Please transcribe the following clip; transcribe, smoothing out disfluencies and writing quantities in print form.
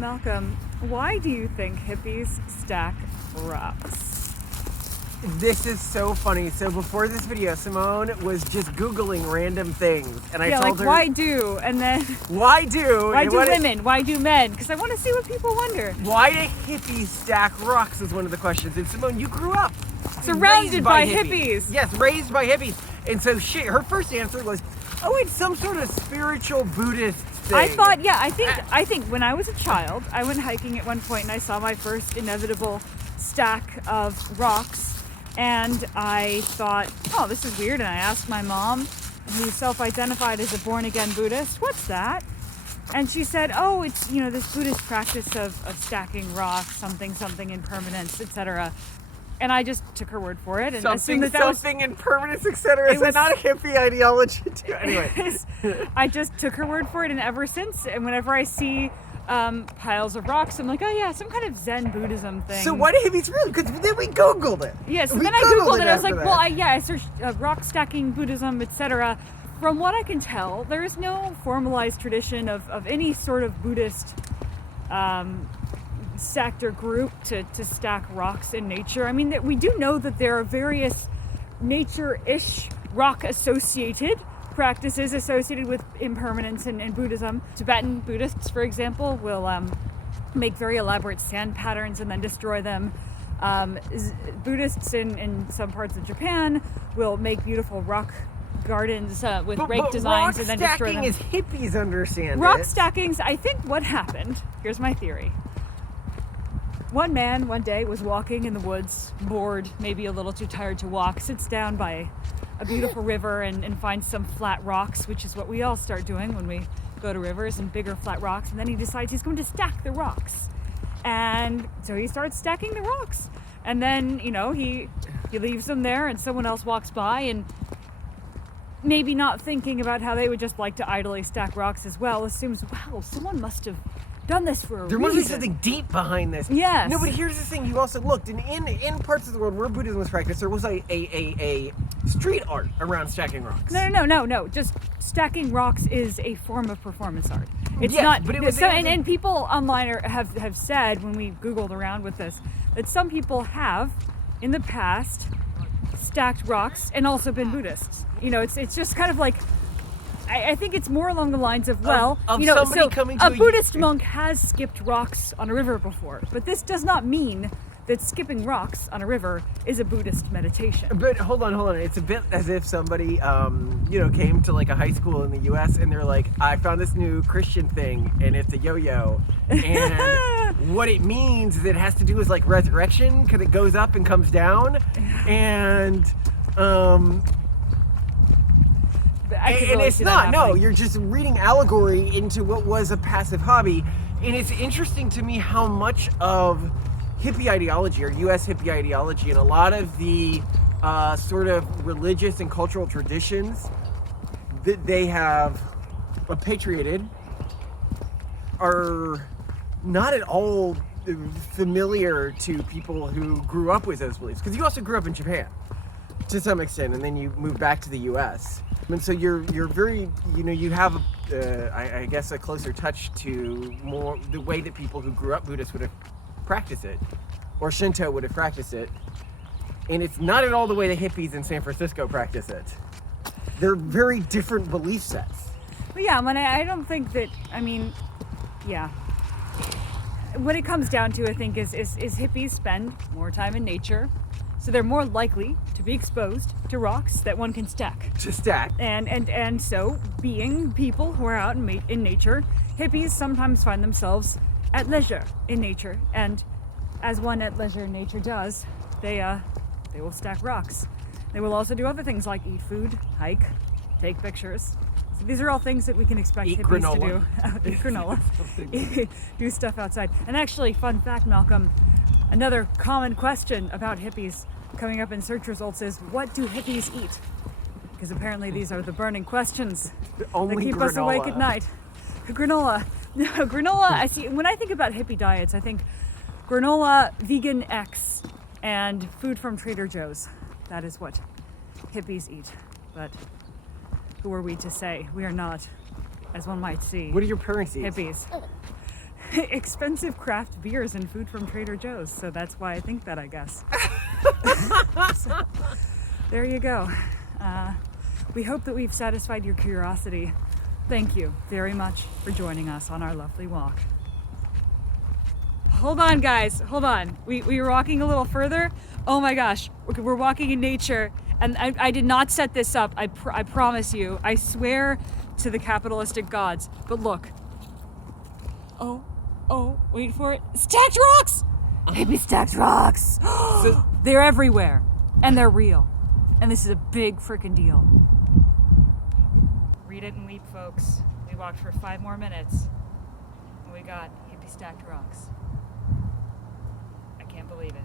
Malcolm, why do you think hippies stack rocks? This is so funny. So before this video, Simone was just Googling random things. And I told her, why do? And then, why do? Why do women? Why do men? Because I want to see what people wonder. Why do hippies stack rocks is one of the questions. And Simone, you grew up surrounded by hippies. Yes, raised by hippies. And so her first answer was, oh, it's some sort of spiritual Buddhist thing. I thought, I think when I was a child, I went hiking at one point and I saw my first inevitable stack of rocks. And I thought, oh, this is weird. And I asked my mom, who self-identified as a born-again Buddhist, what's that? And she said, oh, it's, this Buddhist practice of stacking rocks, something, impermanence, etc. And I just took her word for it. And something, impermanence, etc. Is that not a hippie ideology too? Anyway. I just took her word for it. And ever since, and whenever I see piles of rocks, I'm like, oh yeah, some kind of Zen Buddhism thing. So what do hippies really? Because then we Googled it. Yes, and then I Googled it. I was like, I searched rock stacking Buddhism, etc. From what I can tell, there is no formalized tradition of any sort of Buddhist sect or group to stack rocks in nature. I mean, we do know that there are various nature-ish rock-associated practices associated with impermanence and Buddhism. Tibetan Buddhists, for example, will make very elaborate sand patterns and then destroy them. Buddhists in some parts of Japan will make beautiful rock gardens with rake designs and then destroy them. Rock stacking is hippies understand Rock stackings, I think what happened, here's my theory. One man one day was walking in the woods, bored, maybe a little too tired to walk, sits down by a beautiful river and finds some flat rocks, which is what we all start doing when we go to rivers, and bigger flat rocks. And then he decides he's going to stack the rocks. And so he starts stacking the rocks. And then, he leaves them there and someone else walks by and maybe not thinking about how they would just like to idly stack rocks as well, assumes, wow, someone must have done this for a reason. There must be something deep behind this. Yes. No, but here's the thing. You also looked, and in parts of the world where Buddhism was practiced, there was a street art around stacking rocks. No. Just stacking rocks is a form of performance art. It's not. But it was, and people online have said, when we Googled around with this, that some people have, in the past, stacked rocks and also been Buddhists. It's just kind of like, I think it's more along the lines of, a Buddhist monk has skipped rocks on a river before, but this does not mean that skipping rocks on a river is a Buddhist meditation. But hold on. It's a bit as if somebody, came to like a high school in the U.S. and they're like, I found this new Christian thing and it's a yo-yo. And what it means is it has to do with like resurrection because it goes up and comes down. And it's not. No, you're just reading allegory into what was a passive hobby. And it's interesting to me how much of hippie ideology or U.S. hippie ideology and a lot of the sort of religious and cultural traditions that they have appropriated are not at all familiar to people who grew up with those beliefs. Because you also grew up in Japan to some extent, and then you moved back to the U.S. And so you're very, you have, I guess, a closer touch to more the way that people who grew up Buddhist would have practiced it, or Shinto would have practiced it. And it's not at all the way the hippies in San Francisco practice it. They're very different belief sets. But yeah, I don't think that, what it comes down to, I think, is hippies spend more time in nature. So they're more likely to be exposed to rocks that one can stack. And so, being people who are out in nature, hippies sometimes find themselves at leisure in nature. And as one at leisure in nature does, they will stack rocks. They will also do other things like eat food, hike, take pictures. So these are all things that we can expect hippies to do. Eat granola. Do stuff outside. And actually, fun fact, Malcolm, another common question about hippies coming up in search results is, what do hippies eat? Because apparently these are the burning questions that keep us awake at night. Granola. No, granola, I see, when I think about hippie diets, I think granola, vegan X, and food from Trader Joe's. That is what hippies eat. But who are we to say? We are not, as one might see, what do your parents eat? hippies. expensive craft beers and food from Trader Joe's, so that's why I think that, I guess. So, there you go. We hope that we've satisfied your curiosity. Thank you very much for joining us on our lovely walk. Hold on, guys. Hold on. We were walking a little further. Oh my gosh. We're walking in nature. And I did not set this up. I promise you. I swear to the capitalistic gods. But look. Oh, wait for it. Stacked rocks! Hippie stacked rocks! They're everywhere. And they're real. And this is a big freaking deal. Read it and weep, folks. We walked for 5 more minutes. And we got hippie stacked rocks. I can't believe it.